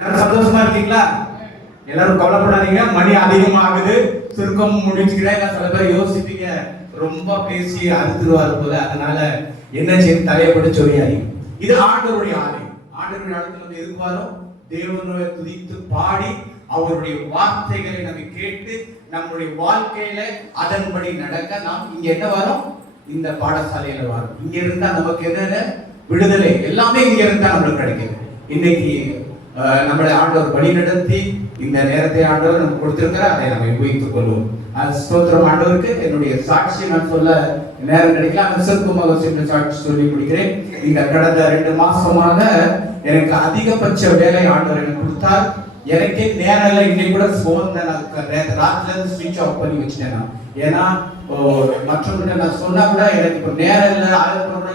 சந்தோஷமா இருக்கீங்களா? எல்லாரும் கவலைப்படாதீங்க. மணி அதிகமாகுது, சுருக்கம் முடிச்சுக்கிறேன். சில பேர் யோசிப்பீங்க, ரொம்ப பேசி அறுத்துருவாரு போல, அதனால என்ன செய்து தலையப்பட்டு சொல்லியாரு. இது ஆண்டவருடைய ஆலயம். ஆண்டவருடைய ஆலயத்தில் வந்து எதுக்கு வரோம்? தேவனுடைய துதித்து பாடி அவருடைய வார்த்தைகளை நம்ம கேட்டு நம்முடைய வாழ்க்கையில அதன்படி நடக்க நாம் இங்க என்ன வரோம்? இந்த பாடசாலையில வரோம். இங்க இருந்தா நமக்கு என்ன விடுதலை, எல்லாமே இங்க இருந்தா நம்மளுக்கு கிடைக்குது. இன்னைக்கு நம்மளை ஆண்டவர் வழி நடத்தி இந்த நேரத்தை ஆண்டவர் நமக்கு கொடுத்திருக்கிறார். அதை நம்ம உபயோகித்துக் கொள்வோம். ஸ்தோத்திரம் ஆண்டவருக்கு. என்னுடைய சாட்சி நான் சொல்ல நேரம் கிடைக்கல. சிறுக்குமாக சென்று சாட்சி சொல்லி முடிக்கிறேன். இந்த கடந்த 2 மாசமாக எனக்கு அதிகபட்ச வேலை ஆண்டவர் எனக்கு கொடுத்தார். எனக்கே நேரம் இல்லை. இன்னைக்கு கூட போன் ராத்திரில இருந்து ஸ்விட்ச் ஆஃப் பண்ணி வச்சுட்டேன். ஏன்னா மற்றவங்க நான் சொன்னா கூட எனக்கு இப்ப நேரம் இல்லை,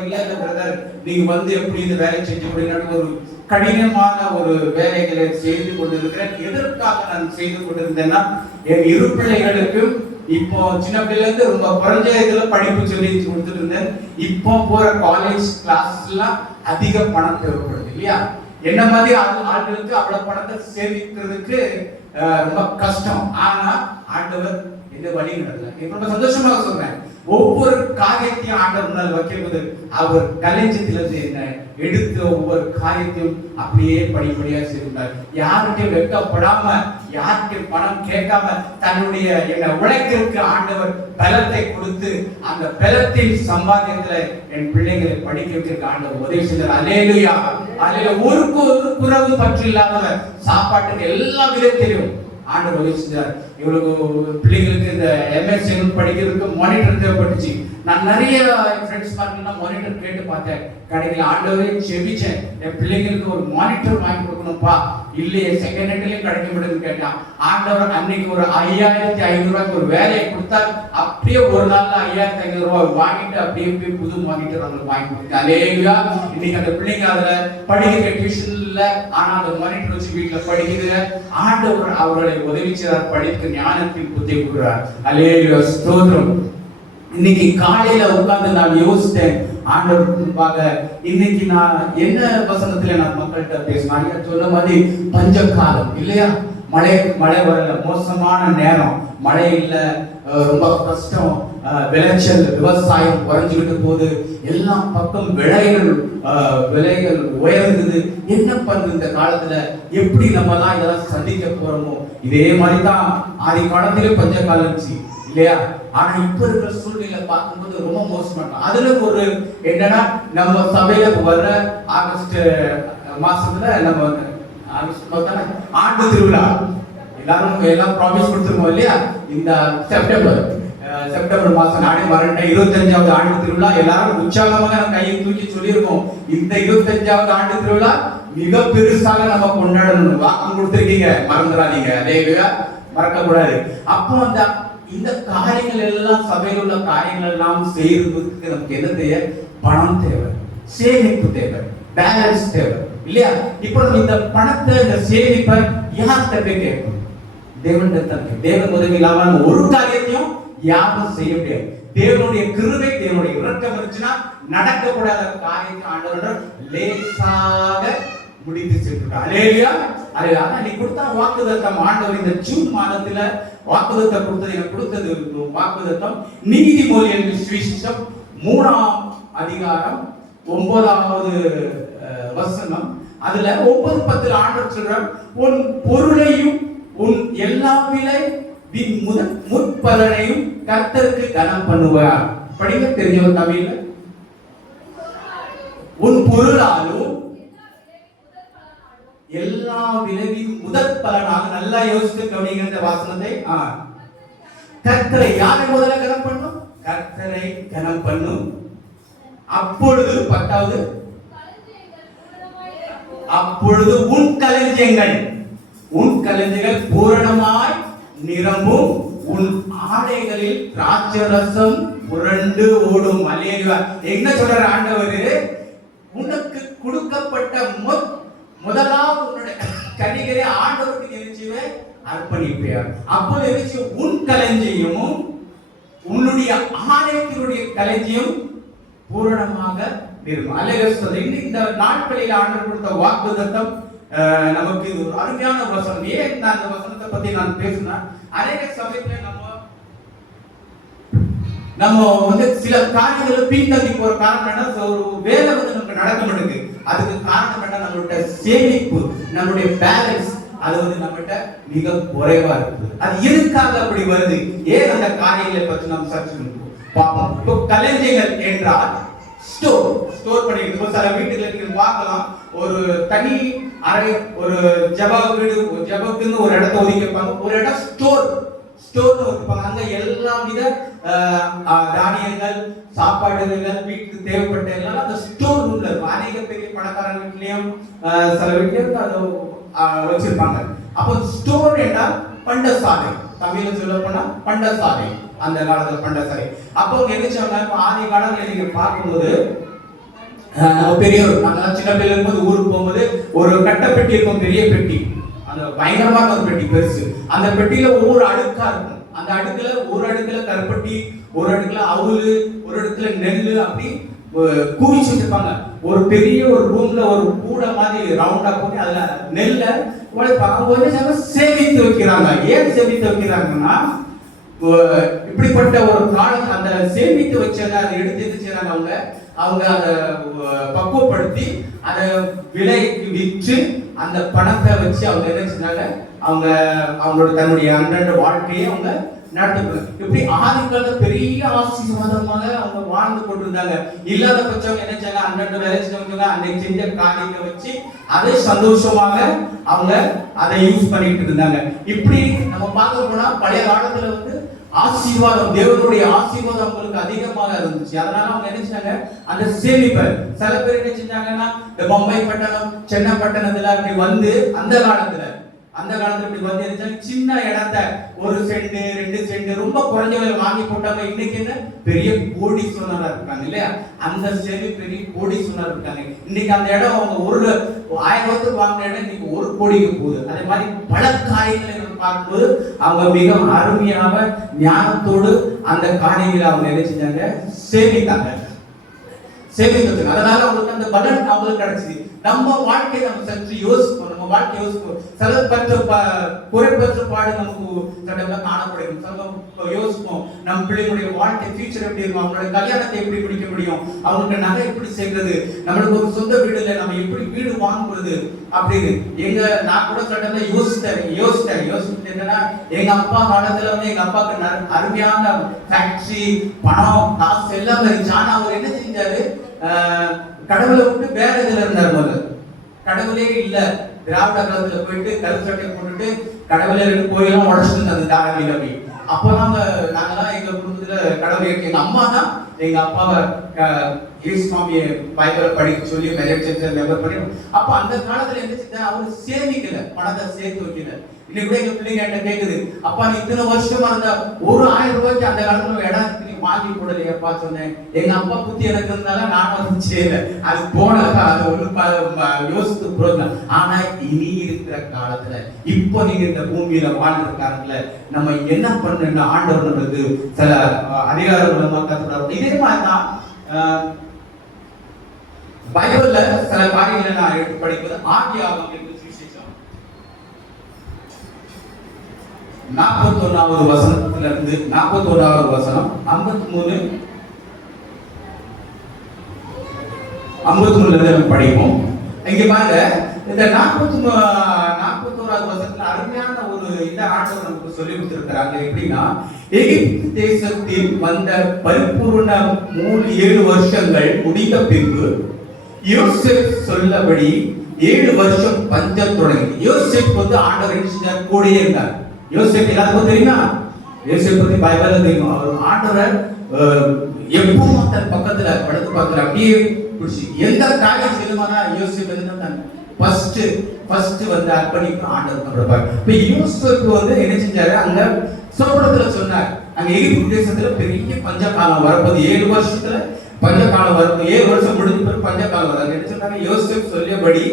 இல்ல பிரதர் நீங்க வந்து எப்படி இந்த வேலை செஞ்சு முடியும், ஒரு கடினமான ஒரு வேலைகளை செய்து கொண்டிருக்கிறேன். எதற்காக நான் செய்து கொண்டிருந்தேன்னா, என் 2 பிள்ளைகளுக்கும் இப்போ சின்ன பிள்ளைல இருந்து ரொம்ப குறைஞ்ச இதுல படிப்பு சொல்லி கொடுத்துட்டு இருந்தேன். இப்போ போற காலேஜ் கிளாஸ் எல்லாம் அதிக பணம் தேவைப்படுது இல்லையா? என்ன மாதிரி ஆட்களுக்கு அவ்வளவு பணத்தை சேமிக்கிறதுக்கு ரொம்ப கஷ்டம். ஆனா ஆண்டவர் என்ன வழி நடத்தல. ரொம்ப சந்தோஷமாக சொல்றேன். ஒவ்வொரு காரியத்தையும் ஆண்டவர் முன்னால் வைக்கும்போது அவர் கலைஞத்திலிருந்து என்ன எடுத்து ஒவ்வொரு காரியத்தையும் அப்படியே படிப்படியா செய்தார். யார்கிட்டையும் வெட்கப்படாம, யார்கிட்டையும் பணம் கேட்காம தன்னுடைய என்ன உழைக்கிறதுக்கு ஆண்டவர் பலத்தை கொடுத்து அந்த பலத்தின் சம்பாத்தியத்துல என் பிள்ளைகளை படிக்க வைக்கிறதுக்கு ஆண்டவர் உதவி செய்தார். அல்லேலூயா, அல்லேலூயா. ஒருக்கு ஒரு குறைவு பற்று இல்லாதவர், சாப்பாட்டுக்கு எல்லா விதத்திலும் ஆண்டவர் உதவி செஞ்சார். இவ்வளவு பிள்ளைங்களுக்கு இந்த எம்எஸ்சி படிக்கிறதுக்கு மானிட்டர் தேவைப்பட்டுச்சு. நான் நிறைய ஃப்ரெண்ட்ஸ் பார்க்கணும்னா மானிட்டர் கேட்டு பார்த்தேன், கடையில் ஆண்டவரே செபிச்சேன், என் பிள்ளைங்களுக்கு ஒரு மானிட்டர் வாங்கி கொடுக்கணும்ப்பா. இல்லையே செகண்ட் ஹேண்ட்லயும் கிடைக்க முடியுதுன்னு கேட்டான். ஆண்டவர் அன்னைக்கு ஒரு 5500 ரூபாய்க்கு ஒரு வேலையை கொடுத்தார். அப்படியே ஒரு நாள்ல 5500 ரூபாய் வாங்கிட்டு அப்படியே போய் புது மானிட்டர் அவங்களுக்கு வாங்கி கொடுத்தேன். அல்லேலூயா. இன்னைக்கு அந்த பிள்ளைங்க அதுல படிக்கிற டியூஷன் இல்ல, ஆனா அந்த மானிட்டர் வச்சு வீட்டுல படிக்குது. ஆண்டவர் அவர்களை உதவி செய்தார், படிக்க ஞானத்தின் புத்தி கொடுக்கிறார். அல்லேலூயா, ஸ்தோத்திரம். இன்னைக்கு காலையில உட்கார்ந்து நான் யோசித்தேன், ஆண்டவர் முன்பாக இன்னைக்கு நான் என்ன வசனத்துல நான் மக்கள்கிட்ட பேசினேன். சொன்ன மாதிரி பஞ்ச காலம் இல்லையா? மழை வரல, மோசமான நேரம், மழை இல்ல, ரொம்ப கஷ்டம், விளைச்சல் விவசாயம் குறைஞ்சுக்கிட்டு போகுது, எல்லா பக்கம் விலைகள் உயர்ந்தது. என்ன பண்ணுது இந்த காலத்துல? எப்படி நம்ம எல்லாம் இதெல்லாம் சந்திக்க போறோமோ இதே மாதிரிதான் ஆதி காலத்திலே பஞ்ச காலம் இருந்துச்சு இல்லையா? ஆனா இப்ப இருக்கிற சூழ்நிலை பார்க்கும்போது ரொம்ப மோசமா. அதுல ஒரு என்னன்னா, நம்ம சபையில வர்ற ஆகஸ்ட் மாசத்துல நம்ம ஆண்டு திருவிழா எல்லாம் ப்ராமிஸ் கொடுத்துருக்கோம் இல்லையா? இந்த செப்டம்பர் மாசம் நானே வரேன், 25வது ஆண்டு திருவிழா எல்லாரும் உற்சாகமாக நம்ம கையை தூக்கி சொல்லியிருக்கோம். இந்த 25வது ஆண்டு திருவிழா மிக பெருசாக நம்ம கொண்டாடணும். வாக்கு கொடுத்திருக்கீங்க, மறந்துடாதீங்க. அதே மறக்க கூடாது. அப்போ இந்த காரியங்கள் எல்லாம், சபையில் உள்ள காரியங்கள் எல்லாம் செய்யறதுக்கு நமக்கு என்ன தேவை? பணம் தேவை, சேமிப்பு தேவை, பேலன்ஸ் தேவை இல்லையா? இப்போ நம்ம இந்த பணத்தை, இந்த சேமிப்பை யார்கிட்ட போய் கேட்கணும்? தேவன் உதவி இல்லாம ஒரு காரியத்தையும் யாரும் செய்ய முடியாது. தேவனுடைய கிருபை, தேவனுடைய இரக்கம் இருந்துச்சுன்னா நடக்கக்கூடாத காரியத்தை ஆண்டவர் லேசாக முடித்து சென்றார். அல்லேலூயா, அல்லேலூயா. நீ கொடுத்த வாக்குத்தத்தம் ஆண்டவர் இந்த ஜூன் மாதத்துல வாக்குத்தத்தம் கொடுத்தது, எனக்கு கொடுத்தது வாக்குத்தத்தம் நீதிமொழியின் சுவிசேஷம் 3ஆம் அதிகாரம் 9வது வசனம். அதுல 9:10 ஆண்டவர் சொல்றார், உன் பொருளையும் உன் எல்லா விலை முற்பலனையும் கர்த்தருக்கு கனம் பண்ணுவார். படிக்க தெரிஞ்சவர் தமிழ்ல. உன் பொருளாலும் எல்லா விளைவின் முதற் பலனாக, நல்லா யோசித்து கவனிங்க இந்த வாசனத்தை. கர்த்தரை யாரை முதல்ல கனம் பண்ணும்? கர்த்தரை கனம் பண்ணும். அப்பொழுது 10வது, அப்பொழுது உன் களஞ்சியங்கள் பூரணமாய் நிரம்பும், உன் ஆடைகளில் திராட்சரசம் புரண்டு ஓடும். அல்லேலூயா. என்ன சொல்ற ஆண்டவர்? உனக்கு கொடுக்கப்பட்ட முதலாவது உன்னுடைய கனிகளை ஆண்டவருக்கு நினைச்சுவே அர்ப்பணிப்பார். அப்போ நினைச்சு உன் களஞ்சியமும் உன்னுடைய ஆலயத்தினுடைய களஞ்சியம் பூரணமாக நிரம்பும். அல்லேலூயா. இந்த நாட்களில் ஆண்டவர் கொடுத்த வாக்குத்தத்தம் நமக்கு இது ஒரு அருமையான வசனம். ஏன் நான் அந்த வசனத்தை பத்தி நான் பேசினா, அநேக சமயத்துல நம்ம வந்து சில காரியங்களை பின்தங்கி போற காரணம் என்ன, ஒரு வேலை வந்து நமக்கு நடக்க மாட்டேங்குது. அதுக்கு காரணம் என்ன, நம்மளுடைய சேமிப்பு, நம்மளுடைய பேலன்ஸ் அது வந்து நம்மகிட்ட மிக குறைவா இருக்குது. அது எதுக்காக அப்படி வருது, ஏன் அந்த காரியங்களை பற்றி நாம் சர்ச்சை பார்ப்போம். இப்போ களஞ்சியங்கள் என்றால் ஸ்டோர் பண்ணிட்டு சில வீட்டுல நீங்க பார்க்கலாம், ஒரு தனி அறை, ஒரு ஜப வீடு, ஜபத்துன்னு ஒரு இடத்தை ஒதுக்கி வைப்பாங்க. ஒரு இடம் ஸ்டோர்னு வைப்பாங்க. அங்க எல்லா வித தானியங்கள், சாப்பாடுகள், வீட்டுக்கு தேவைப்பட்ட எல்லாம் அந்த ஸ்டோர் ரூம்ல இருக்கும். அநேக பெரிய பணக்காரங்க வீட்லயும் சில வீட்லயும் அதை வச்சிருப்பாங்க. அப்போ ஸ்டோர் என்றால் பண்டசாலை, தமிழ்ல சொல்ல போனா பண்டசாலை. அந்த காலத்துல பண்டசாலை. அப்போ நினைச்சவங்க ஆதி காலத்துல நீங்க பார்க்கும்போது பெரியவர், நாங்க சின்ன பிள்ளை இருக்கும்போது ஊருக்கு போகும்போது ஒரு கட்டை பெட்டி இருக்கும், பெரிய பெட்டி, அந்த பயங்கரமான ஒரு பெட்டி பெருசு. அந்த பெட்டியில ஒவ்வொரு அடுக்கா இருக்கும். அந்த அடுக்குல ஒரு அடுக்குல கருப்பட்டி, ஒரு அடுக்குல அவுளு, ஒரு இடத்துல நெல்லு, அப்படி குவிச்சு வச்சிருப்பாங்க. ஒரு பெரிய ஒரு ரூம்ல ஒரு கூட மாதிரி ரவுண்டா போட்டு அதுல நெல்ல உழைப்பாங்க. சேமித்து வைக்கிறாங்க. ஏன் சேமித்து வைக்கிறாங்கன்னா, இப்படிப்பட்ட ஒரு காலம் அந்த சேமித்து வச்சதை அதை எடுத்து என்ன செய்யறாங்க, அவங்க அதை பக்குவப்படுத்தி அதை விலைக்கு விற்று அந்த பணத்தை வச்சு அவங்க என்ன செஞ்சாங்க, அவங்க அவங்களோட தன்னுடைய அன்றாட வாழ்க்கையை அவங்க நடத்துறாங்க. இப்படி ஆதிக்கால பெரிய ஆசீர்வாதமாக அவங்க வாழ்ந்து கொண்டிருந்தாங்க. இல்லாத பட்சவங்க என்ன செஞ்சாங்க, அன்றாட வேலை செஞ்சவங்க அன்னைக்கு செஞ்ச காரியத்தை வச்சு அதை சந்தோஷமாக அவங்க அதை யூஸ் பண்ணிட்டு இருந்தாங்க. இப்படி நம்ம பார்க்க போனா பழைய காலத்துல வந்து ஆசீர்வாதம், தேவனுடைய ஆசீர்வாதம் அவங்களுக்கு அதிகமாக இருந்துச்சு. அதனால அவங்க என்ன செஞ்சாங்க, அந்த சேமிப்பை சில பேர் என்ன செஞ்சாங்கன்னா, இந்த பம்பை பட்டணம், சென்னை பட்டணத்துல அப்படி வந்து அந்த காலத்துல இப்படி வந்து என்ன, சின்ன இடத்த 1 சென்ட் 2 சென்ட் ரொம்ப குறைஞ்ச விலை வாங்கி போட்டாங்க. இன்னைக்கு என்ன பெரிய கோடீஸ்வரரா இருக்காங்க இல்லையா, அந்த சரி பெரிய கோடீஸ்வரரா இருக்காங்க. இன்னைக்கு அந்த இடம் அவங்க 1000 வாங்கின இடம் இன்னைக்கு 1 கோடிக்கு போகுது. அதே மாதிரி பல காரியங்களை பார்க்கும்போது அவங்க மிக அருமையாக ஞானத்தோடு அந்த காரியங்களை அவங்க என்ன செஞ்சாங்க, சேமித்தாங்க. அதனால அவங்களுக்கு அந்த பலன் அவங்களுக்கு கிடைச்சது. நம்ம வாழ்க்கையை நம்ம சற்று யோசிப்போம், நம்ம வாழ்க்கை யோசிப்போம். சில குறைபாடு நமக்கு சட்டமா காணப்படும். யோசிப்போம், நம்ம பிள்ளைகளுடைய வாழ்க்கை ஃபியூச்சர் எப்படி இருக்கும், அவங்களுடைய கல்யாணத்தை எப்படி பிடிக்க முடியும், அவங்களுக்கு நகை எப்படி சேர்க்கிறது, நம்மளுக்கு ஒரு சொந்த வீடு இல்லை, நம்ம எப்படி வீடு வாங்குறது அப்படின்னு நான் கூட சட்டமா யோசித்தேன். என்னன்னா, எங்க அப்பா காலத்துல வந்து எங்க அப்பாவுக்கு அருமையான ஃபேக்டரி, பணம், காசு எல்லாம் இருந்துச்சு. ஆனா அவர் என்ன செஞ்சாரு, கடவுளை விட்டு வேற இதுல இருந்தார். கடவுளே இல்ல, திராவிட காலத்துல போயிட்டு கருப்பு சட்டை போட்டுட்டு கடவுளே கோயிலாம் உடச்சிட்டு அந்த தாராவில போய். அப்போ நாங்கெல்லாம் எங்க குடும்பத்துல கடவுள், எங்க அம்மா தான் எங்க அப்பாவை சுவாமியை பைபிளை படிக்க சொல்லி மெம்பர் பண்ணி. அப்ப அந்த காலத்துல என்ன செஞ்சா, அவரு சேமிக்கல, பணத்தை சேர்த்து வைக்கல. இன்னைக்கு கூட எங்க பிள்ளைங்க என்கிட்ட கேக்குது, அப்பா நீ இத்தனை வருஷமா இருந்தா ஒரு 1000 ரூபாய்க்கு அந்த காலத்துல இடம் வாங்கி போடலையப்பா சொன்னேன். எங்க அப்பா புத்தி எனக்கு இருந்தாலும் நான் வந்து செய்யல, அது போனதா, அது ஒண்ணு யோசித்து போறேன். ஆனா இனி இருக்கிற காலத்துல, இப்போ நீங்க இந்த பூமியில வாழ்ந்த காலத்துல நம்ம என்ன பண்ணணும், ஆண்டவர் நம்மளுக்கு சில அதிகாரங்களை கத்துறாரு. இதே மாதிரிதான் பைபிள்ல சில காரியங்களை நான் எடுத்து படிப்பது. ஆதியாகமம் 41வது வசனத்துல இருந்து 41வது வசனம் 53 இருந்து படிப்போம். இங்க பாருங்க, இந்த 41வது வசனத்துல அருமையான ஒரு இந்த ஆண்டவர் நமக்கு சொல்லி கொடுத்திருக்கிறாங்க. எப்படின்னா, எகிப்து தேசத்தில் வந்த பரிபூர்ண 7 வருஷங்கள் முடிந்த பின்பு யோசேப் சொல்லபடி 7 வருஷம் பஞ்சம் தொடங்கி. யோசேப் வந்து ஆண்டவர் கூடயே இருந்தார். யோசேப் எல்லாத்துக்கும் தெரியுமா, யோசேப் பத்தி பைபிள்ல தெரியும். அவர் ஆண்டவர் எப்பவும் தன் பக்கத்துல படுத்து பார்க்கிற, அப்படியே பிடிச்சி எந்த காரியம் செய்யுமானா யோசேப் வந்து ஃபர்ஸ்ட் வந்து அர்ப்பணிப்பு ஆண்டவர் கொடுப்பார். இப்ப யோசேப் வந்து என்ன செஞ்சாரு, அங்க சோபனத்துல சொன்னார், அங்க எகிப்து தேசத்துல பெரிய பஞ்ச காலம் வரப்போது, 7 வருஷத்துல பஞ்ச காலம் வரும். 7 வருஷம் முடிஞ்ச பிறகு பஞ்ச காலம் வராது. என்ன சொன்னாங்க, யோசேப் சொல்லியபடி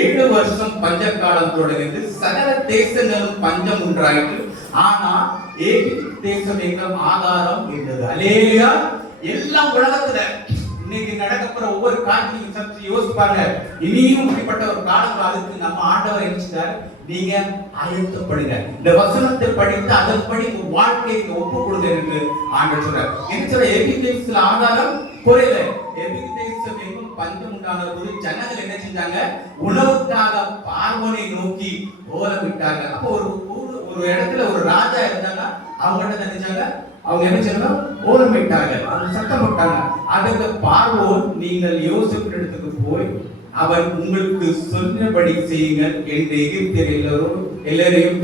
7 வருஷம் பஞ்ச காலம் தொடர்ந்து சகல தேசங்களும் பஞ்சம் உண்டாயிற்று. ஆனா எகிப்து தேசம் எங்கள் ஆதாரம் இருந்தது. அல்லேலூயா. எல்லா உலகத்துல இன்னைக்கு நடக்கப்படுற ஒவ்வொரு காரியத்தையும் சற்று யோசிப்பாங்க. இனியும் இப்படிப்பட்ட ஒரு காலம் அதுக்கு நம்ம ஆண்டவர் என்ன நீங்க ஆயத்தப்படுங்க. இந்த வசனத்தை படித்து அதன்படி உங்க வாழ்க்கையை ஒப்பு கொடுங்க என்று ஆண்டவர் சொல்றார். என்ன சொல்ற எபிதேசில ஆதாரம் குறையல. எபிதேசம் எங்கும் பஞ்சம் உண்டான போது ஜனங்கள் என்ன செஞ்சாங்க? உணவுக்காக பார்வோனை நோக்கி ஓலமிட்டாங்க. அப்போ ஒரு இடத்துல ஒரு ராஜா இருந்தாங்க, அவங்க என்ன நினைச்சாங்க? அவங்க என்ன செய்யணும்? ஓலமிட்டாங்க, அவங்க சத்தம் போட்டாங்க. அதுக்கு பார்வோன் நீங்கள் யோசிப்பு இடத்துக்கு போய் அவன் உங்களுக்கு சொன்னபடி செய்யுங்கள் என்று எகிப்தியர்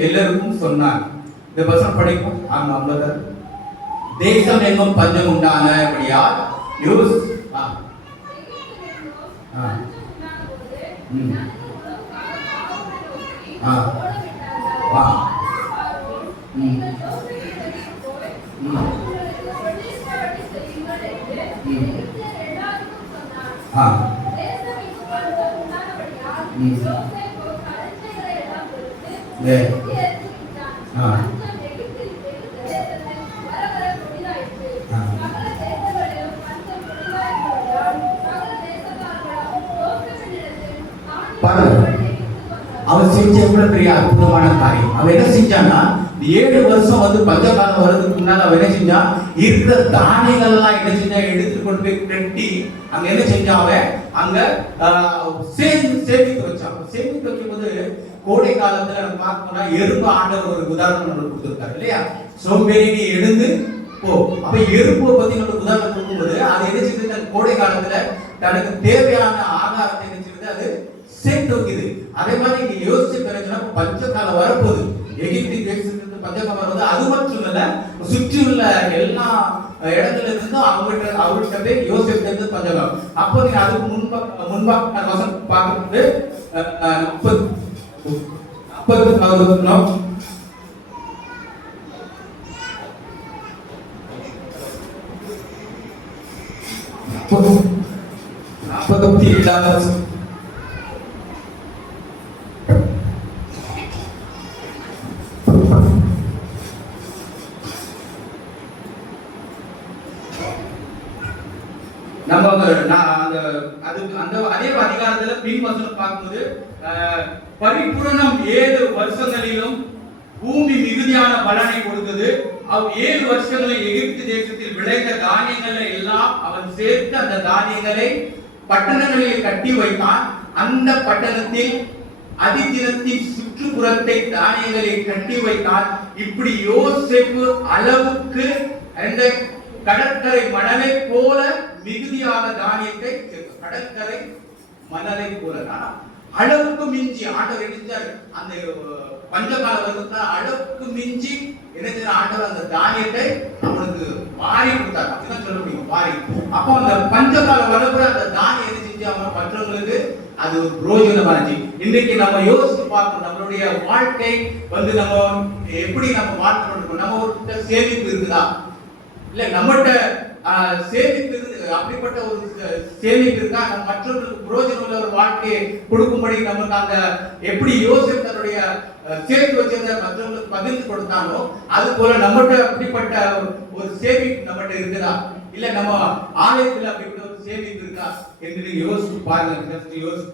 எல்லாருக்கும் சொன்னார். இந்த வசனம் படிக்கும். ஆமா, அவ்வளவுதான். தேசம் எங்கும் பஞ்சம் உண்டானபடியால் அவன் செஞ்ச எவ்வளவு பெரிய அற்புதமான காரியம். அவன் என்ன செஞ்சான்னா 7 வருஷம் பஞ்சகாலம் வர்றதுக்கு முன்னால அவன் என்ன செஞ்சான்? இருக்கிற தானியங்கள் எல்லாம் என்ன செஞ்சா எடுத்து கொண்டு போய் கட்டி அங்க என்ன செஞ்சான்? அவன் அங்க சேமித்து வச்சான். சேமித்து வைக்கும் போது கோடை காலத்துல நம்ம பார்க்கணும்னா எறும்பு ஆண்டவர் ஒரு உதாரணம் நம்மளுக்கு கொடுத்துருக்காரு இல்லையா? சோம்பேறி நீ எழுந்து போ. அப்ப எறும்பை பத்தி நம்மளுக்கு உதாரணம் கொடுக்கும்போது அது என்ன செய்யுது? கோடை காலத்துல தனக்கு தேவையான ஆகாரத்தை என்ன செய்யுது? அது சேர்த்து வைக்குது. அதே மாதிரி நீங்க யோசிச்சு பிறகுனா பஞ்சகாலம் வரப்போகுது. எகிப்து தேசத்துக்கு பஞ்சகாலம் வருவது அது மட்டும் இல்ல, சுற்றி உள்ள எல்லா இடத்துல இருந்து அவங்கள்ட்ட போய் யோசிப்பு இருந்து பஞ்சகாலம். அப்போ நீங்க அதுக்கு முன்பாக வசனம் பார்க்கும்போது 40 நம்ம அதே அதிகாரத்துல பின் வசனம் பார்க்கும்போது பரிபூரணம் 7 வருஷங்களிலும் பூமி மிகுதியான பலனை கொடுத்தது. 7 வருஷங்களில் எகிப்து தேசத்தில் விளைந்த தானியங்களை எல்லாம் அவன் சேர்த்து அந்த தானியங்களை பட்டணங்களில் கட்டி வைத்தான். அந்த பட்டணத்தில் அதிதினத்தின் சுற்றுப்புறத்தை தானியங்களை கட்டி வைத்தான். இப்படி யோசேப்பு அளவுக்கு அந்த கடற்கரை மணலை போல மிகுதியான தானியத்தை கடற்கரை மணலை போல அளவுக்கு மிஞ்சி ஆண்டவர் என்ன அந்த பஞ்சகால வருவதற்கு அளவுக்கு மிஞ்சி என்ன ஆண்டவர் அந்த தானியத்தை அவனுக்கு வாரி கொடுத்தார். அப்படிதான் சொல்ல முடியும், வாரி. அப்போ அந்த பஞ்சகால வரப்புற அந்த தானியம் என்ன செஞ்சு அவன் மற்றவங்களுக்கு அது பிரயோஜனமாச்சு. இன்றைக்கு நம்ம யோசித்து பார்க்கணும், நம்மளுடைய வாழ்க்கை நம்ம எப்படி நம்ம வாழ்க்கை, நம்ம ஒரு சேமிப்பு இருக்குதா? இல்ல நம்மகிட்ட சேமிப்பு அப்படிப்பட்ட ஒரு சேமிப்பு இருக்கா? மற்றவர்களுக்கு பிரயோஜனம் உள்ள ஒரு வாழ்க்கையை கொடுக்கும்படி நமக்கு அந்த எப்படி யோசிப்பு தன்னுடைய சேர்த்து வச்சிருந்த மற்றவங்களுக்கு பகிர்ந்து கொடுத்தானோ அது போல நம்மகிட்ட அப்படிப்பட்ட ஒரு சேமிப்பு நம்மகிட்ட இருக்குதா? இல்ல நம்ம ஆலயத்துல அப்படிப்பட்ட ஒரு சேமிப்பு இருக்கா என்று நீங்க யோசிச்சு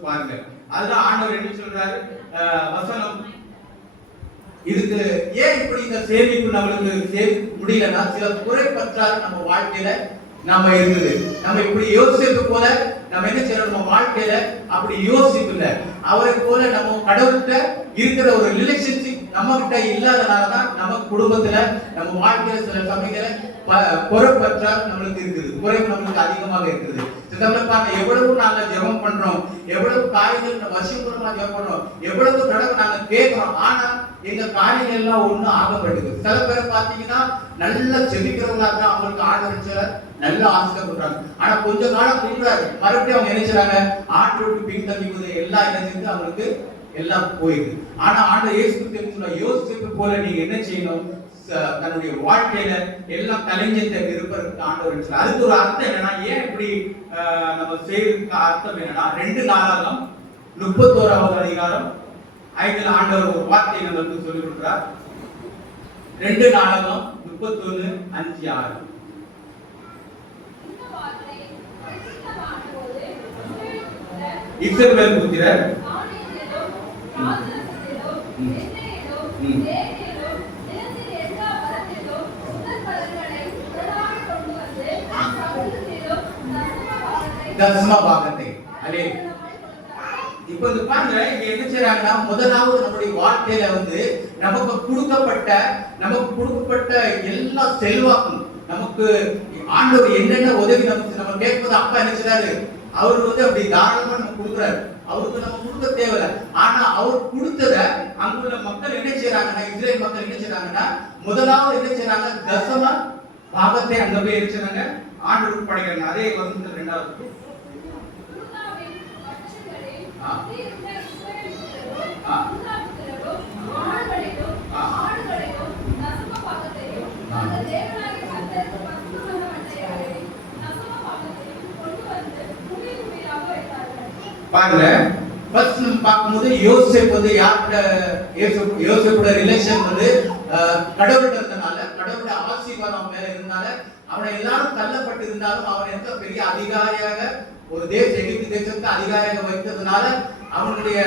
பாருங்க. அதுதான் ஆண்டவர் என்ன சொல்றாரு வசனம். இதுக்கு ஏன் இப்படி இந்த சேமிப்பு நம்மளுக்கு முடியலன்னா சில குறைபற்றால் நம்ம வாழ்க்கையில நாம இருக்குது. நம்ம இப்படி யோசிப்பு போல நம்ம என்ன செய்யறோம்? நம்ம வாழ்க்கையில அப்படி யோசிப்பு இல்ல. அவரை போல நம்ம கடவுள்கிட்ட இருக்கிற ஒரு ரிலேஷன்ஷிப் நம்ம கிட்ட இல்லாதனாலதான் நம்ம குடும்பத்துல நம்ம வாழ்க்கையில சில சமயங்கள குறைபற்றால் நம்மளுக்கு இருக்குது, குறைவு நம்மளுக்கு அதிகமாக இருக்குது. எவ்வளவு நாங்க ஜெபம் பண்றோம், எவ்வளவு காரியங்கள் வருஷம் ஜெபம் பண்றோம், எவ்வளவு தடவை நாங்க கேட்கிறோம், ஆனா எங்க காரியங்கள் எல்லாம் ஒண்ணும் ஆகப்பட்டது. சில பேர் பாத்தீங்கன்னா நல்லா செபிக்கிறவங்களா இருந்தா அவங்களுக்கு ஆதரிச்ச நல்ல ஆசிரியப்படுறாங்க. ஆனா கொஞ்ச காலம் கொடுக்குறாரு, மறுபடியும் அவங்க நினைச்சாங்க ஆண்டு விட்டு பின் தங்கி போது எல்லாம் என்ன செஞ்சு அவங்களுக்கு எல்லாம் போயிடுது. ஆனா ஆண்டு யோசிப்பு போல நீங்க என்ன செய்யணும்? தன்னுடைய வாழ்க்கையில எல்லாம் கலைஞத்தை இருப்பதற்கு ஆண்டவர் அதுக்கு ஒரு அர்த்தம் என்னன்னா, ஏன் இப்படி நம்ம செய்யறதுக்கு அர்த்தம் என்னன்னா 2 நாளாகம் 31வது அதிகாரம் 5 ஆண்டவர் ஒரு வார்த்தையை நமக்கு சொல்லிக் கொடுக்கிறார். 2 நாளாகம் 31:5-6 இஸ்ரவேல் புத்திரர் தசம பாகத்தை அலே. இப்ப இந்த பாருங்க, இங்க என்ன செய்றாங்கன்னா, முதலாவது நம்முடைய வாழ்க்கையில வந்து நமக்கு கொடுக்கப்பட்ட எல்லா செல்வாக்கும், நமக்கு ஆண்டவர் என்னென்ன உதவி நம்ம கேட்பது, அப்பா என்ன செய்றாரு, அவர் வந்து அப்படி தாராளமா நம்ம கொடுக்குறாரு. அவருக்கு நம்ம கொடுக்க தேவையில்லை. ஆனா அவர் கொடுத்தத அங்குள்ள மக்கள் என்ன செய்யறாங்கன்னா, இஸ்ரேல் மக்கள் என்ன செய்யறாங்கன்னா, முதலாவது என்ன செய்யறாங்க, தசம பாகத்தை அங்க போய் என்ன செய்றாங்க, ஆண்டவருக்கு படைக்கிறாங்க. அதே வசனத்துல 2வது பாருங்க. ஃபர்ஸ்ட் நம்ம பார்க்கும்போது யோசேப் வந்து யோசேப்போட ரிலேஷன் வந்து கடவுள்கிட்ட இருந்தனால, கடவுளுடைய ஆசீர்வாதம் மேல இருந்தனால, அவனை எல்லாரும் தள்ளப்பட்டு இருந்தாலும் அவன் எந்த பெரிய அதிகாரியாக ஒரு எகிப்து தேசத்துக்கு அதிகாரியாக வைத்ததுனால அவனுடைய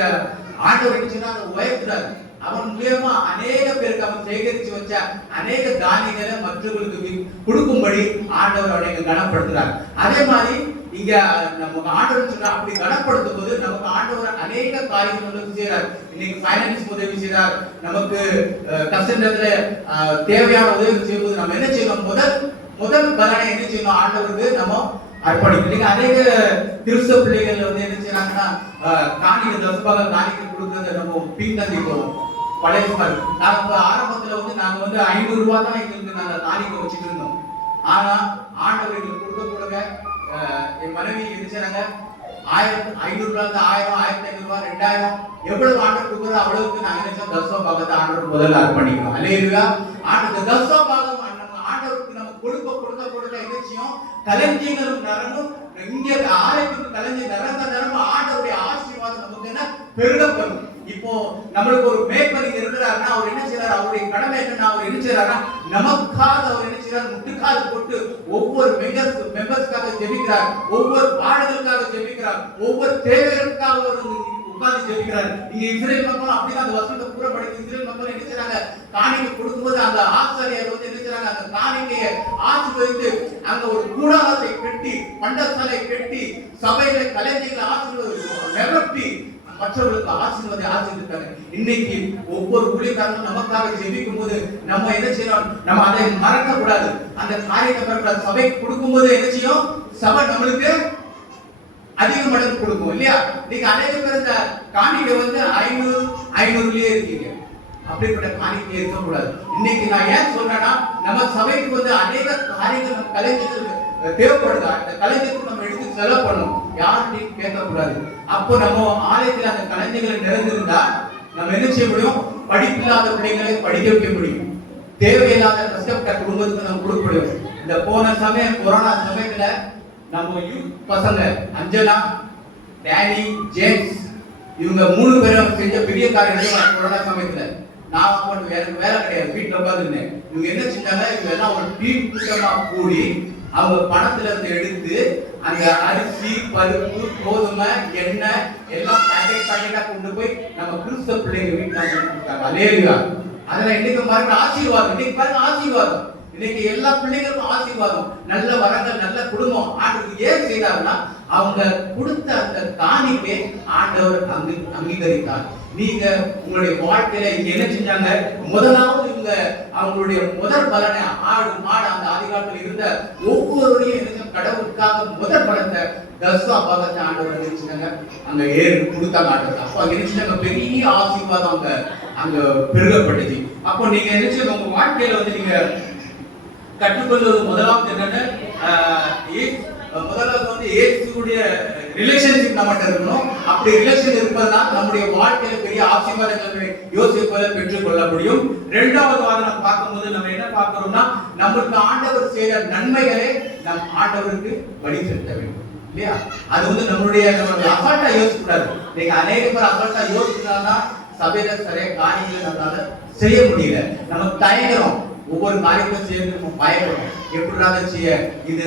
ஆண்டவர் என்ன சொன்னா உயர்த்துறாரு. அவன் மூலியமா அநேக பேருக்கு அவன் சேகரிச்சு வச்ச அநேக தானியங்களை மற்றவர்களுக்கு கொடுக்கும்படி ஆண்டவர் அவனை கனப்படுத்துறார். அதே மாதிரி இங்க நமக்கு ஆண்டவர் சொல்ற அப்படி கனப்படுத்தும் போது நமக்கு ஆண்டவர் அநேக காரியங்கள் செய்யறார். இன்னைக்கு ஃபைனான்ஸ் உதவி செய்யறார், நமக்கு கஷ்டத்துல தேவையான உதவி செய்யும்போது நம்ம என்ன செய்யணும், முதல் பலனை என்ன செய்யணும், ஆண்டவருக்கு நம்ம அர்ப்பணிக்கணும். நீங்க அநேக கிறிஸ்தவ பிள்ளைகள் வந்து என்ன செய்யறாங்கன்னா, காணிக்கை தசபாக காணிக்கை கொடுக்கறத நம்ம பின்தங்கி போறோம். பழைய நாங்க ஆரம்பத்துல வந்து நாங்க வந்து 500 ரூபாய் தான் எங்களுக்கு நாங்க காணிக்கை வச்சுட்டு இருந்தோம். ஆனா ஆண்டவர் எங்களுக்கு கொடுக்க என் மனைவி என்ன செய்றாங்க, 500 ரூபாய் 1000 1500 ரூபாய் 2000 எவ்வளவு ஆண்டவர் கொடுக்குறோ அவ்வளவுக்கு நாங்க என்ன தசம பாகத்தை ஆண்டவர் முதல்ல அர்ப்பணிக்கிறோம். அல்லேலூயா. ஆண்டவர் தசம பாகம் ஆண்டவருக்கு நம்ம கொடுக்க என்ன செய்யும், கலஞ்சிகளும் நரமும் இங்க ஆலயத்துக்கு கலஞ்சி நரமும் ஆண்டவருடைய ஆசீர்வாதம் நமக்கு என்ன பெருகப்படும். இப்போ நம்மளுக்கு ஒரு மேய்ப்பர் இங்க இருக்கிறாருன்னா அவர் என்ன செய்யறாரு, அவருடைய கடமை என்னன்னா, அவர் என்ன செய்யறாருன்னா, நமக்காக அவர் என்ன செய்யறாரு, முட்டுக்காது போட்டு ஒவ்வொரு மெம்பர்ஸ்க்காக ஜெபிக்கிறார், ஒவ்வொரு பாடுகளுக்காக ஜெபிக்கிறார், ஒவ்வொரு தேவைகளுக்காக அவர் உட்கார்ந்து ஜெபிக்கிறார். இங்க இஸ்ரேல் மக்கள் அப்படிதான் அந்த வசனத்தை பூரா படித்து இஸ்ரேல் மக்கள் என்ன செய்றாங்க, காணிக்கை கொடுக்கும்போது அந்த ஆசாரியர் வந்து என்ன செய்றாங்க, அந்த காணிக்கையை ஆசீர்வதித்து அங்க ஒரு கூடாரத்தை கட்டி பண்டசாலை கட்டி சபையில கலைஞர்களை நிரப்பி மற்றவர்களுக்கு ஆசீர்வதித்தாங்க. இன்னைக்கு ஒவ்வொரு ஊழியக்காரங்களும் நமக்காக ஜெபிக்கும் போது நம்ம என்ன செய்யணும், நம்ம அதை மறக்க கூடாது. அந்த காரியத்தை மறக்க சபைக்கு கொடுக்கும்போது என்ன செய்யும், சபை நம்மளுக்கு அதிக மடங்கு கொடுக்கும் இல்லையா. நீங்க அநேக பேர் இந்த காணிக்கை வந்து 500 இருக்கீங்க, அப்படிப்பட்ட காணிக்கை இருக்கக்கூடாது. இன்னைக்கு நான் ஏன் சொல்றேன்னா, நம்ம சபைக்கு வந்து அநேக காரியங்கள் கலைஞர்கள் தேவைப்படுது. அந்த கலைஞருக்கு நம்ம எடுத்து செலவு பண்ணணும், யார்கிட்டையும் கேட்கக்கூடாது. அப்போ நம்ம ஆலயத்தில் அந்த கலைஞர்களை நிறைந்திருந்தா நம்ம என்ன செய்ய முடியும், படிப்பில்லாத பிள்ளைகளை படிக்க வைக்க முடியும், தேவையில்லாத கஷ்டப்பட்ட குடும்பத்துக்கு நம்ம கொடுக்க முடியும். இந்த போன சமயம் கொரோனா சமயத்துல நம்ம யூத் பசங்க அஞ்சனா, டேனி, ஜேம்ஸ் இவங்க 3 பேரும் செஞ்ச பெரிய காரியம் கொரோனா சமயத்துல. நான் மட்டும் எனக்கு வேலை கிடையாது, வீட்டுல உட்காந்துருந்தேன். இவங்க என்ன செஞ்சாங்க, இவங்க எல்லாம் ஒரு டீம் கூட்டமா கூடி அவங்க பணத்துல இருந்து எடுத்து அந்த அரிசி, பருப்பு, கோதுமை, எண்ணெய் எல்லாம் பேக்கெட்டா கொண்டு போய் நம்ம கிறிஸ்தவ பிள்ளைங்க வீட்டுல கொடுத்தாங்க. அல்லேலூயா. அதெல்லாம் இன்னைக்கு பாருங்க ஆசீர்வாதம், இன்னைக்கு பாருங்க ஆசீர்வாதம், இன்னைக்கு எல்லா பிள்ளைகளுக்கும் ஆசீர்வாதம், நல்ல வரங்கள், நல்ல குடும்பம். ஆண்டவர் ஏன் செய்தார்னா, அவங்க கொடுத்த அந்த காணிக்கை ஆண்டவர் அங்கீகரித்தார். நீங்க உங்களுடைய வாழ்க்கையில இங்க என்ன செஞ்சாங்க, முதலாவது இவங்க அவங்களுடைய முதல் பலனை ஆடு மாடு அந்த ஆதிகாலத்தில் இருந்த ஒவ்வொருவரையும் என்ன கடவுளுக்காக முதல் பலத்தை தசம பாகத்தை ஆண்டவர் நினைச்சாங்க, அங்க கொடுத்தாங்க ஆண்டவர். அப்போ அங்க நினைச்சாங்க பெரிய ஆசீர்வாதம் அங்க பெருகப்பட்டுச்சு. அப்போ நீங்க நினைச்சு உங்க வாழ்க்கையில வந்து நீங்க கற்றுக்கொள்வது முதலாவது என்னன்னு, முதலாவது வந்து இயேசுவுடைய ரிலேஷன்ஷிப் நம்மகிட்ட இருக்கணும். அப்படி ரிலேஷன் இருப்பதனால் நம்முடைய வாழ்க்கையில பெரிய ஆசீர்வாதங்களை யோசிப்பதை பெற்றுக் கொள்ள முடியும். 2வது நம்ம பார்க்கும்போது நம்ம என்ன பார்க்கிறோம்னா, நம்மளுக்கு ஆண்டவர் செய்த நன்மைகளை நம் ஆண்டவருக்கு வழி செலுத்த வேண்டும் இல்லையா. அது வந்து நம்மளுடைய அசால்ட்டா யோசிக்க கூடாது. நீங்க அநேக பேர் அசால்ட்டா யோசிச்சாங்கன்னா சபையில சரியா காரியங்களை நம்மளால செய்ய முடியல, நம்ம தயங்குறோம். ஒவ்வொரு காரியத்தையும் செய்ய நம்ம பயப்படுறோம், எப்படிதான் செய்ய, இது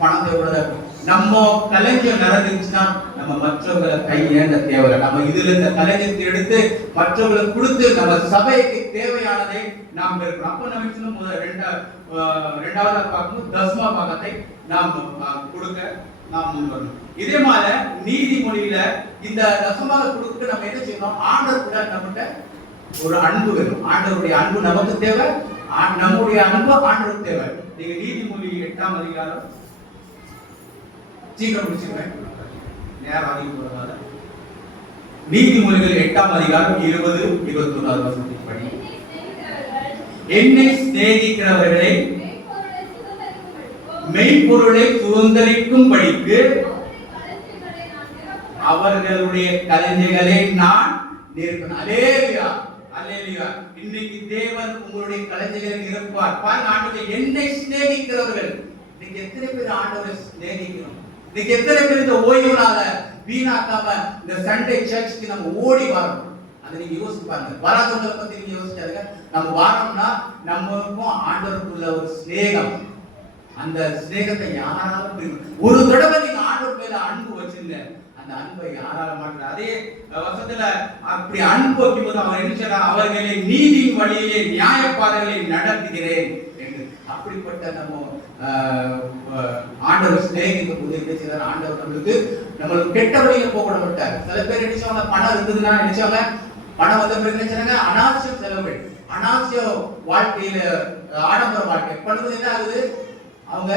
பணம் தேவைப்படாத நம்ம கலைஞர் நடந்துச்சுன்னா நம்ம மற்றவங்களை கையேண்ட தேவை. நம்ம இதுல இந்த கலைஞத்தை எடுத்து மற்றவங்களுக்கு கொடுத்து நம்ம சபைக்கு தேவையானதை நாம் இருக்கிறோம். அப்ப நம்ம சொல்லும் இரண்டாவது பார்க்கும்போது தஸ்மா பாகத்தை நாம் கொடுக்க நாம் முன் வரணும். இதே மாதிரி நீதிமொழியில இந்த தசமாக கொடுக்க நம்ம என்ன செய்யணும்? ஆண்டவர் கூட நம்மகிட்ட ஒரு அன்பு வேணும். ஆண்டவருடைய அன்பு நமக்கு தேவை, நம்முடைய அன்பு ஆண்டவருக்கு தேவை. நீங்க நீதிமொழி 8ஆம் அதிகாரம் சீக்கிரம் முடிச்சுக்கிறேன், நேரம் அதிகம் போறதால. நீதிமொழிகள் 8ஆம் அதிகாரம் 20-21 வசனத்தின் படி, என்னை சிநேகிக்கிறவர்களை மெய்ப்பொருளை சுதந்திரிக்கும் படிக்கு அவர்களுடைய கலைஞர்களை நான் நிரப்பேன். அல்லேலூயா, அல்லேலூயா. இன்னைக்கு தேவன் உங்களுடைய கலைஞர்களை நிரப்புவார். பாருங்க, ஆண்டவர் என்னை சிநேகிக்கிறவர்கள். இன்னைக்கு எத்தனை பேர் ஆண்டவரை சிநேகிக்கிறோம்? இன்னைக்கு எத்தனை பேர் இந்த ஓய்வு நாள வீணாக்காம இந்த சண்டே சர்ச்சுக்கு நம்ம ஓடி வரணும்? அதை நீங்க யோசிச்சு பாருங்க. வராதவங்களை பத்தி நீங்க யோசிச்சாருங்க. நம்ம வாரோம்னா நம்மளுக்கும் ஆண்டவருக்குள்ள ஒரு ஸ்நேகம், அந்த ஸ்நேகத்தை யாராலும் ஒரு தடவை நீங்க ஆண்டவர் மேல அன்பு வச்சிருங்க, அந்த அன்பை யாரால மாற்ற. அதே வசத்துல அப்படி அன்பு வைக்கும் போது அவர் என்ன சொல்றார்? அவர்களை நீதியின் வழியிலே நியாய பாதைகளை நடத்துகிறேன் என்று. அப்படிப்பட்ட நம்ம ஆண்டவர் சிநேகிக்கும் போது என்ன செய்தார்? ஆண்டவர் நம்மளுக்கு கெட்ட வழியில போக விட்டார். சில பேர் என்ன செய்வாங்க? பணம் இருந்ததுன்னா என்ன செய்வாங்க? பணம் வந்த பிறகு என்ன செய்றாங்க? அனாவசியம் செலவுகள், அனாவசிய வாழ்க்கையில ஆடம்பர வாழ்க்கை பண்ணுவது என்ன ஆகுது? அவங்க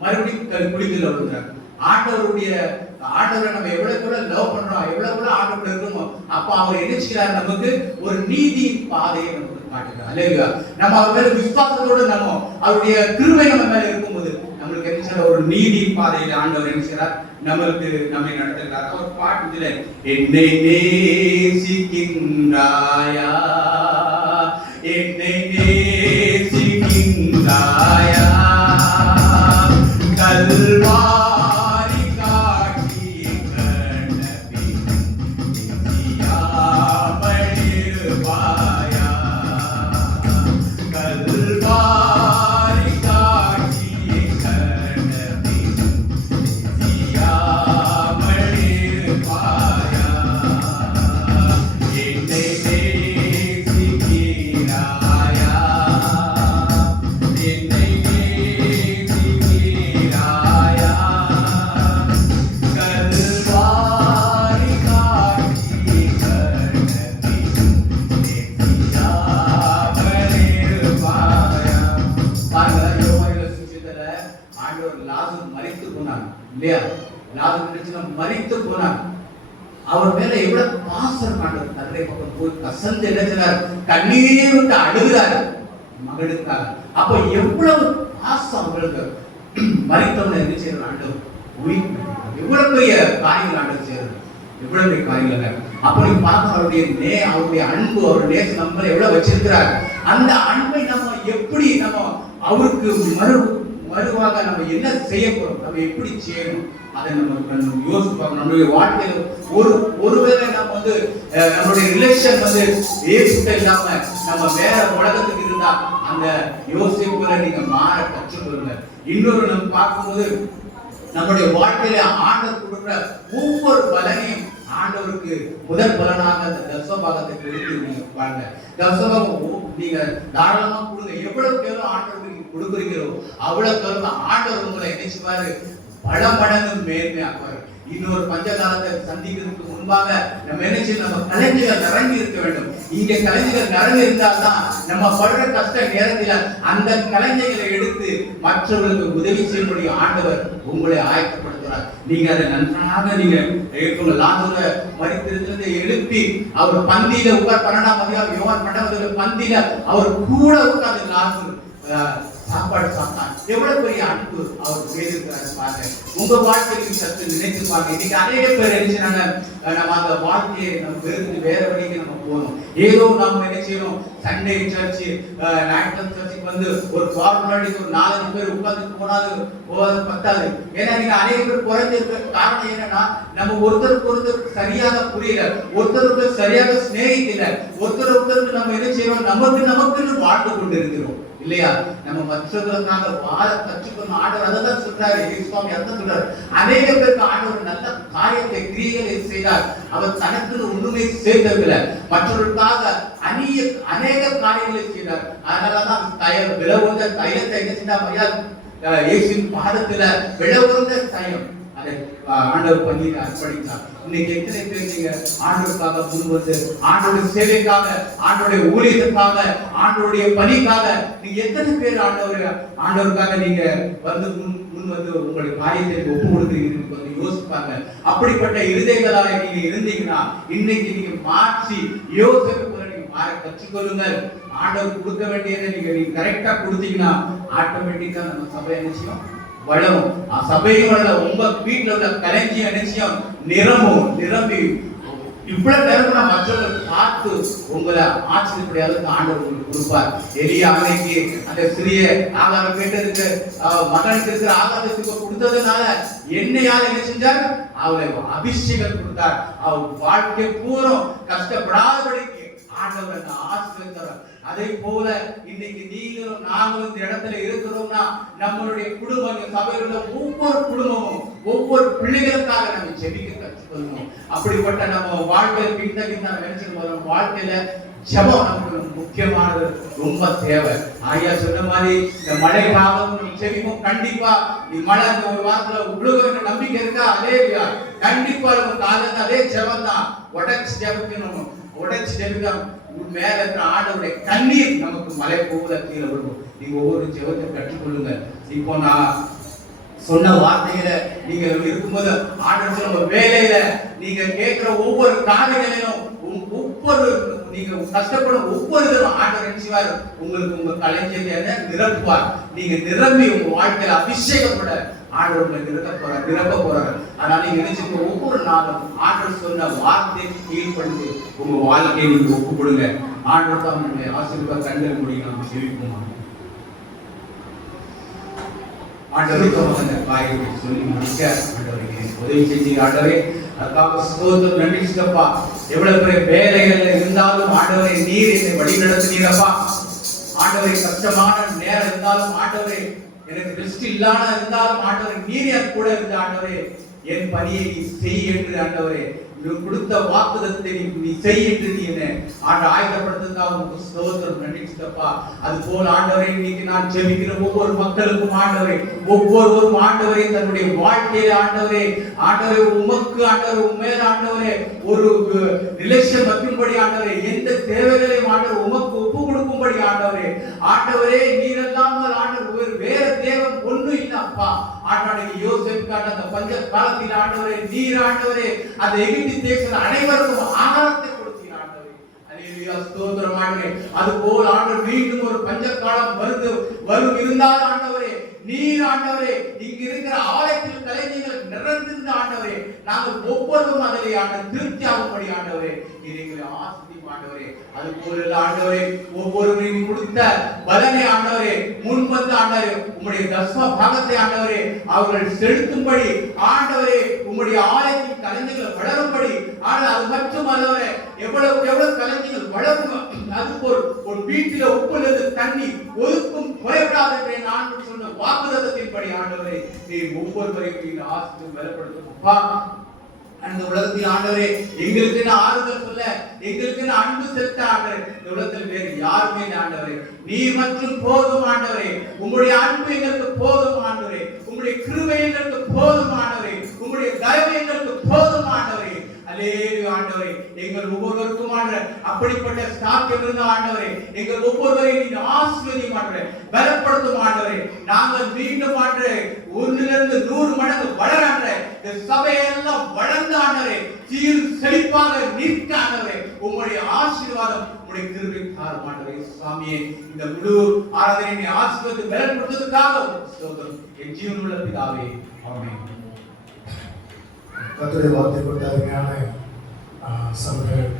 மறுபடியும் குளிக்கல விழுந்தாங்க. ஆண்டவரை நம்ம எவ்வளவு லவ் பண்றோம், எவ்வளவு ஆண்டவர் இருக்கோமோ, அப்ப அவர் என்ன செய்யறாரு? நமக்கு ஒரு நீதி பாதையை நமக்கு காட்டுகிறார். அல்லேலூயா. நம்ம அவர் மேல விசுவாசத்தோடு நம்ம அவருடைய கிருபை நம்ம மேல இருக்கும்போது நம்மளுக்கு என்ன செய்யற? ஒரு நீதி பாதையில ஆண்டவர் என்ன செய்யறார்? நம்மளுக்கு நம்மை நடத்துகிறார். அவர் பாட்டுல என்னை நேசிக்கின்றாயா, என்னை நேசிக்கின்றாயா, கல்வாரி காட்சியை கண்டபின் நிசியாமல் இருப்பாயா, கல்வாரி காட்சியை கண்டபின் நிசியாமல் இருப்பாயா, என்னை நேசிக்கிறாயா, என்னை மரித்து போனார். அவர் மேல எவ்வளவு பாசம் காண்றது. தன்னை பக்கம் போய் கசந்து நினைச்சார், கண்ணீர் விட்டு அழுகிறார் மகளுக்காக. அப்ப எவ்வளவு பாசம் அவங்களுக்கு. மரித்தவனை என்ன செய்யறார்? ஆண்டவர் உயிர். எவ்வளவு பெரிய காரியங்கள் ஆண்டவர் செய்யறது, எவ்வளவு பெரிய காரியங்கள். அப்ப நீங்க பார்க்க அவருடைய அன்பு, அவருடைய நேசம் நம்மள எவ்வளவு வச்சிருக்கிறார். அந்த அன்பை நம்ம எப்படி நம்ம அவருக்கு மறுவாக நம்ம என்ன செய்ய போறோம், நம்ம எப்படி செய்யணும், அதை நம்ம யோசிச்சு பார்க்கணும். நம்மளுடைய வாழ்க்கையில ஒருவேளை நம்ம நம்மளுடைய ரிலேஷன் ஏசுட்ட இல்லாம நம்ம வேற உலகத்துக்கு இருந்தா அந்த யோசிப்புல நீங்க மாற கற்றுக்கொள்ளுங்க. இன்னொரு நம்ம பார்க்கும்போது நம்மளுடைய வாழ்க்கையில ஆண்டவர் கொடுக்குற ஒவ்வொரு பலனையும் ஆண்டவருக்கு முதல் பலனாக அந்த தசமபாகத்தை எடுத்து நீங்க பாருங்க. தசமபாகம் நீங்க தாராளமா கொடுங்க. எவ்வளவு பேரும் ஆண்டவருக்கு நீங்க கொடுக்குறீங்களோ அவ்வளவு ஆண்டவர் உங்களை நினைச்சுப்பாரு பல மடங்கு மேன்மையாக்குவார். இன்னொரு பஞ்ச காலத்தை சந்திக்கிறதுக்கு முன்பாக நம்ம என்ன செய்யணும்? நம்ம கலைஞர்கள் நிறங்கி இருக்க வேண்டும். இங்க கலைஞர்கள் நிறங்கி இருந்தால்தான் நம்ம படுற கஷ்ட நேரத்தில் அந்த கலைஞர்களை எடுத்து மற்றவர்களுக்கு உதவி செய்யும்படி ஆண்டவர் உங்களை ஆயத்தப்படுத்துறார். நீங்க அதை நன்றாக நீங்க லாசரை மரித்திலிருந்து எழுப்பி அவர் பந்தியில உட்கார் 12ஆம் அதிகாரம் யோவான் 12 பந்தியில அவர் கூட உட்கார்ந்து லாசர் சாப்பாடு சாப்பிட்டான். எவ்வளவு பெரிய அன்பு அவர் செய்திருக்கிறாரு பாருங்க. உங்க வாழ்க்கைக்கு சற்று நினைத்து பாருங்க. இன்னைக்கு அநேக பேர் நினைச்சாங்க நம்ம அந்த வாழ்க்கையை நம்ம வெறுத்து வேற வழிக்கு நம்ம போகணும். ஏதோ நம்ம என்ன செய்யணும்? சண்டே சர்ச்சு ஞாயிற்றுக்கிழமை சர்ச்சுக்கு ஒரு ஃபார்மாலிட்டி ஒரு 4 பேர் உட்கார்ந்து போகாது பத்தாது. ஏன்னா நீங்க அநேக பேர் குறைஞ்சிருக்க காரணம் என்னன்னா நம்ம ஒருத்தருக்கு சரியாக புரியல, ஒருத்தருக்கு சரியாக சிநேகிக்கல, ஒருத்தருக்கு நம்ம என்ன செய்யறோம்? நமக்குன்னு வாழ்ந்து கொண்டு இருக்கிறோம். இல்லையா? நம்ம மற்றவர்களுக்காக வாழ கற்றுக்கணும். ஆண்டவர் அதை தான் சொல்றாரு. சுவாமி அதான் சொல்றாரு. அநேக பேருக்கு ஆண்டவர் நல்ல காரியத்தை கிரியைகளை செய்தார். அவர் தனக்கு ஒண்ணுமே சேர்ந்ததில்லை, மற்றவர்களுக்காக அநேக காரியங்களை செய்தார். அதனாலதான் விலை உயர்ந்த தைலத்தை என்ன செய்தார் ஐயா? இயேசுவின் பாதத்துல விலை உயர்ந்த தைலம் அதை ஆண்டவர் பண்ணி அர்ப்பணித்தார். இன்னைக்கு எத்தனை பேர் நீங்க ஆண்டவருக்காக முன் வந்து ஆண்டோடைய சேவைக்காக, ஆண்டோடைய ஊழியத்துக்காக, ஆண்டோடைய பணிக்காக நீங்க எத்தனை பேர் ஆண்டவருக்காக நீங்க வந்து முன் வந்து உங்களுடைய காரியத்தை ஒப்பு கொடுக்குறீங்க வந்து யோசிப்பாங்க. அப்படிப்பட்ட இருதயங்களாக நீங்க இருந்தீங்கன்னா இன்னைக்கு நீங்க மாற்றி யோசிக்க நீங்க மாற கற்றுக்கொள்ளுங்கள். ஆண்டவர் கொடுக்க வேண்டியதை நீங்க கரெக்டா கொடுத்தீங்கன்னா ஆட்டோமேட்டிக்கா நம்ம சபை நிச்சயம் வளரும். சபையோட உங்க வீட்டுல உள்ள களஞ்சியம் நிச்சயம் நிரம்பி இவ்வளவு நேரம் மற்றவர்கள் பார்த்து உங்களை ஆச்சரியப்படிய அளவுக்கு ஆண்டவர் உங்களுக்கு கொடுப்பார். எளிய அன்னைக்கு அந்த சிறிய ஆகாரம் கேட்டதுக்கு மகனுக்கு இருக்கிற ஆகாரத்துக்கு கொடுத்ததுனால என்னையால் என்ன செஞ்சார்? அவளை அபிஷேகம் கொடுத்தார். அவர் வாழ்க்கை பூரம் கஷ்டப்படாதபடிக்கு ஆண்டவர் ஆசீர்வதித்தார். அதே போல இன்னைக்கு நீங்களும் நாங்களும் இந்த இடத்துல இருக்கிறோம்னா நம்மளுடைய குடும்பம், சபையில் உள்ள ஒவ்வொரு குடும்பமும் ஒவ்வொரு பிள்ளைகளுக்காக நம்ம ஜெபிக்க கற்றுக்கொள்ளணும். அப்படிப்பட்ட நம்ம வாழ்க்கையில பின்தங்கி நினைச்சிட்டு வரோம். வாழ்க்கையில ஜெபம் நமக்கு முக்கியமானது, ரொம்ப தேவை. ஐயா சொன்ன மாதிரி இந்த மழை காலம் நம்ம ஜெபிப்போம். கண்டிப்பா மழை அந்த ஒரு வாரத்துல உலக நம்பிக்கை இருக்கா? அதே கண்டிப்பா நம்ம காலத்துல அதே ஜெபம் தான். உடைச்சு ஜெபிக்கணும். உடைச்சு ஜெபிக்க மேல இருக்கிற ஆண்டவருடைய கண்ணீர் நமக்கு மலை போல கீழே விடும். நீங்க ஒவ்வொரு ஜெபத்தை கற்றுக்கொள்ளுங்க. இப்போ நான் சொன்ன வார்த்தைகளை நீங்க இருக்கும்போது ஆண்டவர் நம்ம வேலையில நீங்க கேட்கிற ஒவ்வொரு காரியங்களிலும் ஒவ்வொரு நீங்க கஷ்டப்படும் ஒவ்வொரு ஆண்டவர் நினைச்சுவார் உங்களுக்கு உங்க களஞ்சியத்தை நிரப்புவார். நீங்க நிரம்பி உங்க வாழ்க்கையில அபிஷேகப்பட ஆண்டவர் நிரப்ப போறாரு. அதனால நீங்க நினைச்சுக்க ஒவ்வொரு நாளும் ஆண்டவர் சொன்ன வார்த்தையை கீழ்படுத்தி உங்க வாழ்க்கையை நீங்க ஒப்பு கொடுங்க. ஆண்டவர் தான் உங்களுடைய ஆசீர்வாத கண்டல் முடியும். நம்ம செவிப்போம். ஆண்டவருக்கு காரியத்தை சொல்லி முடிக்க ஆண்டவருக்கு உதவி செஞ்சு ஆண்டவரே அதுக்காக ஸ்தோத்திரம், நன்றி சித்தப்பா. எவ்வளவு பெரிய வேலைகள்ல இருந்தாலும் ஆண்டவரை நீர் என்னை வழி நடத்தினீரப்பா. ஆண்டவரை கஷ்டமான நேரம் இருந்தாலும் ஆண்டவரை எனக்கு ரெஸ்ட் இல்லாம இருந்தாலும் ஆண்டவரை நீர் என் கூட இருந்த ஆண்டவரே என் பணியை நீ செய் என்று ஆண்டவரே கொடுத்த வாக்குதத்தை நீ செய் என்று நீ என்ன ஆயத்தப்படுத்துறதுக்காக உங்களுக்கு ஸ்தோத்திரம், நன்றி சித்தப்பா. அது போல ஆண்டவரே இன்னைக்கு நான் ஜெபிக்கிற ஒவ்வொரு மக்களுக்கும் ஆண்டவரே ஒவ்வொருவரும் ஆண்டவரே தன்னுடைய வாழ்க்கையில ஆண்டவரே உமக்கு ஆண்டவரே உண்மையில ஆண்டவரே ஒரு ரிலேஷன் வைக்கும்படி ஆண்டவரே எந்த தேவைகளையும் ஆண்டவர் உமக்கு ஒப்பு கொடுக்கும்படி ஆண்டவரே நீரெல்லாம் ஆண்டவர் வேற தேவன் ஒண்ணும் இல்லப்பா. ஆண்டவரே யோசேப்புக்கான அந்த பஞ்ச காலத்தில் ஆண்டவரே நீர் ஆண்டவரே அந்த எகிப்து தேசத்தில் அனைவருக்கும் ஆகாரத்தை கொடுத்தீர் ஆண்டவரே. அல்லேலூயா, ஸ்தோத்திரம் ஆண்டவரே. அதுபோல் ஆண்டவர் மீண்டும் ஒரு பஞ்ச காலம் வரும் இருந்தால் ஆண்டவரே நீர் ஆண்டவரே இங்க இருக்கிற ஆலயத்தில் கலைஞர்கள் நிறைந்திருந்த ஆண்டவரே நாங்கள் ஒவ்வொருவரும் அதிலே ஆண்டவர் திருப்தி ஆகும்படி ஆண்டவரே எங்களை ஆசீர்வதியும் ஆண்டவரே. அது போல ஆண்டவரே ஒவ்வொருவரையும் கொடுத்த பலனை ஆண்டவரே முன்வந்து ஆண்டவரே உம்முடைய தசம பாகத்தை ஆண்டவரே அவர்கள் செலுத்தும்படி ஆண்டவரே உம்முடைய ஆலயத்தின் கலைஞர்கள் வளரும்படி அது மட்டும் ஆண்டவரே எவ்வளவு கலைஞர்கள் வளரும் அது ஒரு வீட்டில உப்புலேருந்து தண்ணி ஒதுக்கும் குறைவிடாது என்று நான் சொன்ன வாக்குதத்தின்படி ஆண்டவரே நீர் ஒவ்வொருவரையும் ஆசீர்வதித்து பலப்படுத்துப்பா. அந்த உலகத்தில் ஆண்டவரே எங்களுக்கு ஆறுதல் சொல்ல எங்களுக்கு அன்பு செலுத்த ஆண்டவரே இந்த உலகத்தில் வேறு யாருமே ஆண்டவரே நீர் மற்றும் போதும் ஆண்டவரே. உங்களுடைய அன்பு எங்களுக்கு போதும் ஆண்டவரே. உங்களுடைய கிருபை எங்களுக்கு போதும் ஆண்டவரே. உங்களுடைய தயவு எங்களுக்கு போதும் ஆண்டவரே. அல்லேலூயா ஆண்டவரே எங்கள் ஒவ்வொருவருக்கும் ஆண்டவரே அப்படிப்பட்ட ஸ்தாக்கியம் இருந்த ஆண்டவரே எங்கள் ஒவ்வொருவரையும் நீங்க ஆசீர்வதியும் ஆண்டவரே பலப்படுத்தும் ஆண்டவரே. நாங்கள் மீண்டும் ஆண்டவரே 1 to 100 மடங்கு வளராண்டே இந்த சபையெல்லாம் வளர்ந்த ஆண்டவரே சீர் செழிப்பாக நிற்க ஆண்டவரே உங்களுடைய ஆசீர்வாதம் உங்களுடைய கிருபை தாரும் ஆண்டவரே. சுவாமியே இந்த முழு ஆராதனையை ஆசீர்வதித்து பலப்படுத்துவதற்காக ஸ்தோத்திரம் என் ஜீவனுள்ள பிதாவே ஆமென். கர்த்தருடைய வார்த்தை கொடுத்த அருமையான சகோதரர்